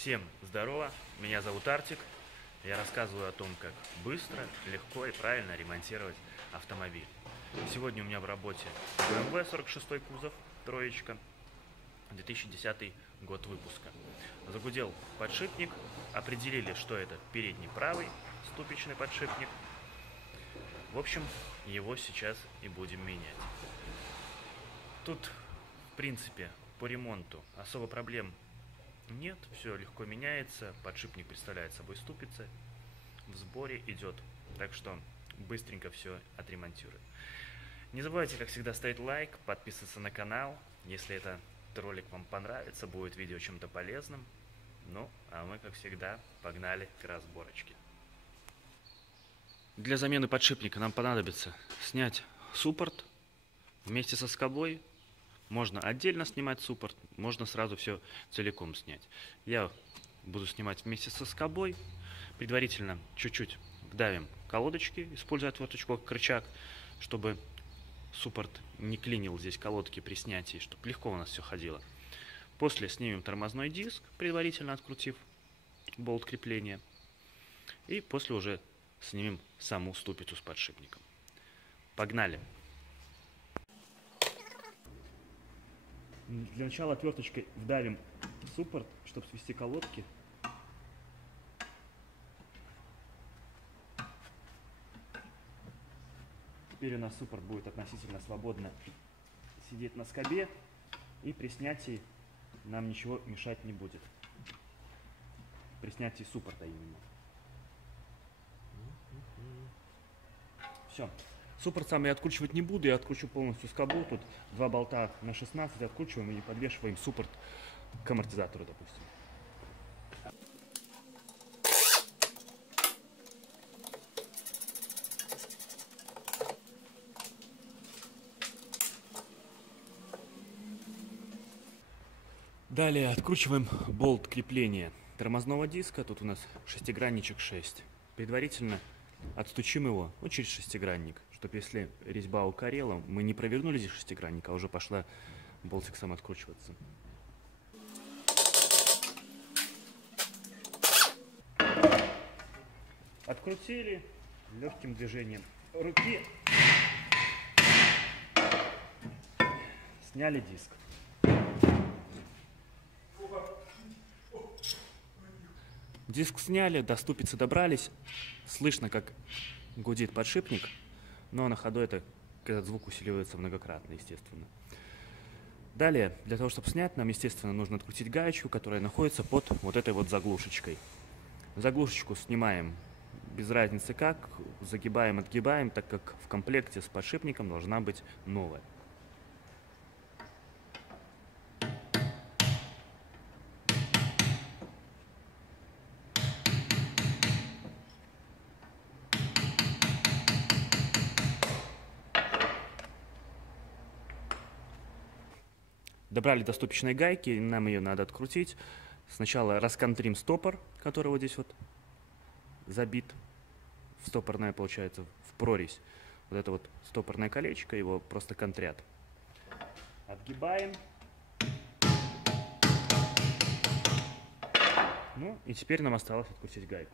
Всем здорово, меня зовут Артик. Я рассказываю о том, как быстро, легко и правильно ремонтировать автомобиль. Сегодня у меня в работе BMW 46 кузов, троечка, 2010 год выпуска. Загудел подшипник, определили, что это передний правый ступичный подшипник. В общем, его сейчас и будем менять. Тут, в принципе, по ремонту особо проблем нет, все легко меняется, подшипник представляет собой ступицы, в сборе идет, так что быстренько все отремонтируем. Не забывайте, как всегда, ставить лайк, подписываться на канал, если этот ролик вам понравится, будет видео чем-то полезным. Ну, а мы, как всегда, погнали к разборочке. Для замены подшипника нам понадобится снять суппорт вместе со скобой. Можно отдельно снимать суппорт, можно сразу все целиком снять. Я буду снимать вместе со скобой. Предварительно чуть-чуть вдавим колодочки, используя отверточку как рычаг, чтобы суппорт не клинил здесь колодки при снятии, чтобы легко у нас все ходило. После снимем тормозной диск, предварительно открутив болт крепления. И после уже снимем саму ступицу с подшипником. Погнали! Для начала отверточкой вдавим суппорт, чтобы свести колодки. Теперь у нас суппорт будет относительно свободно сидеть на скобе, и при снятии нам ничего мешать не будет. При снятии суппорта именно. Все. Суппорт сам я откручивать не буду, я откручу полностью скобу. Тут два болта на 16 откручиваем и подвешиваем суппорт к амортизатору, допустим. Далее откручиваем болт крепления тормозного диска. Тут у нас шестигранничек 6. Предварительно отстучим его через шестигранник, чтобы если резьба укорела, мы не провернули здесь шестигранник, а уже пошла болтик сам откручиваться. Открутили легким движением руки, сняли диск. Диск сняли, до ступицы добрались. Слышно, как гудит подшипник, но на ходу этот звук усиливается многократно, естественно. Далее, для того, чтобы снять, нам, естественно, нужно открутить гаечку, которая находится под вот этой вот заглушечкой. Заглушечку снимаем без разницы как, загибаем, отгибаем, так как в комплекте с подшипником должна быть новая. Добрали до ступичной гайки, нам ее надо открутить. Сначала расконтрим стопор, который вот здесь вот забит в стопорное, получается, в прорезь. Вот это вот стопорное колечко, его просто контрят. Отгибаем. Ну и теперь нам осталось открутить гайку.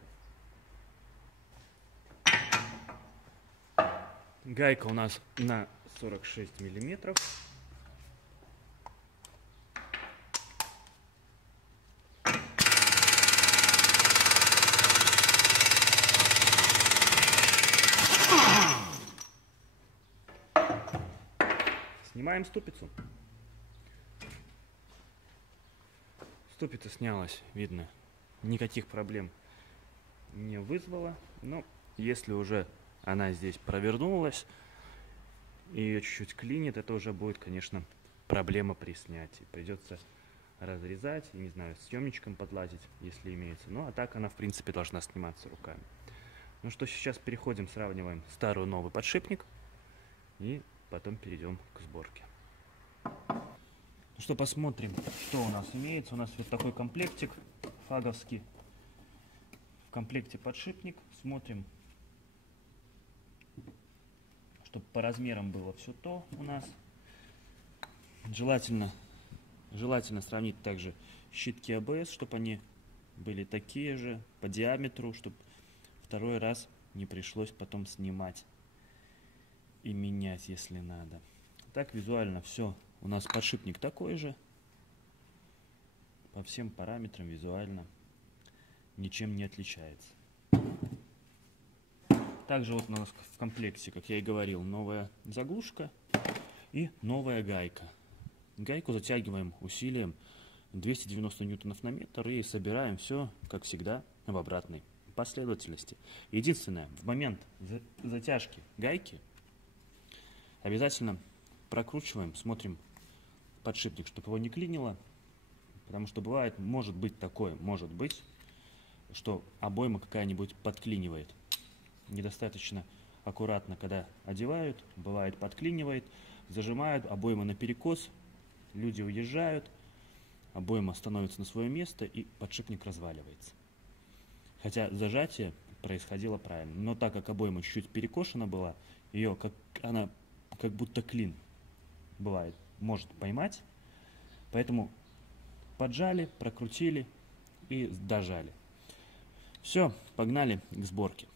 Гайка у нас на 46 миллиметров. Снимаем ступицу. Ступица снялась, видно, никаких проблем не вызвала. Но если уже она здесь провернулась и ее чуть-чуть клинит, это уже будет, конечно, проблема при снятии. Придется разрезать, не знаю, съемничком подлазить, если имеется. Ну, а так она, в принципе, должна сниматься руками. Ну что, сейчас переходим, сравниваем старый новый подшипник и потом перейдем к сборке. Ну что, посмотрим, что у нас имеется. У нас вот такой комплектик фаговский. В комплекте подшипник. Смотрим, чтобы по размерам было все то у нас. Желательно сравнить также щитки АБС, чтобы они были такие же по диаметру, чтобы второй раз не пришлось потом снимать и менять, если надо. Так визуально все. У нас подшипник такой же. По всем параметрам визуально ничем не отличается. Также вот у нас в комплекте, как я и говорил, новая заглушка и новая гайка. Гайку затягиваем усилием 290 ньютонов на метр и собираем все, как всегда, в обратной последовательности. Единственное, в момент затяжки гайки обязательно прокручиваем, смотрим подшипник, чтобы его не клинило, потому что бывает, может быть, что обойма какая-нибудь подклинивает. Недостаточно аккуратно, когда одевают, бывает подклинивает, зажимают, обойма наперекос, люди уезжают, обойма становится на свое место и подшипник разваливается. Хотя зажатие происходило правильно, но так как обойма чуть-чуть перекошена была, она как будто клин бывает, может поймать, поэтому поджали, прокрутили и дожали. Все, погнали к сборке.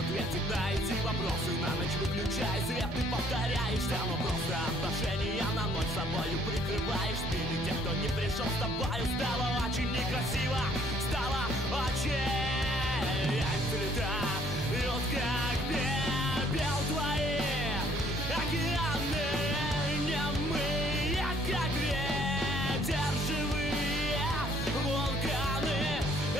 Ответить на эти вопросы на ночь выключай свет, ты повторяешься, но просто отношения на ночь с собою прикрываешь. Перед тем, кто не пришел с тобою, стало очень некрасиво, стало очень цвета. И вот как пепел твои океаны немые, как ветер живые вулканы.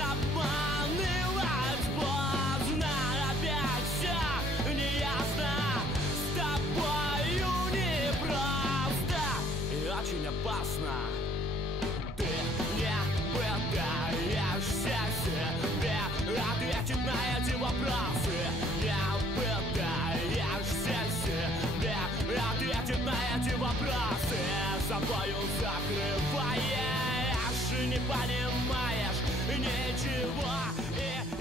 Обманывать поздно, опять все неясно, с тобою непросто и очень опасно. Ты не пытаешься себе ответить на эти вопросы, не пытаешься себе ответить на эти вопросы. Собою закрываешь, не понимаешь ничего и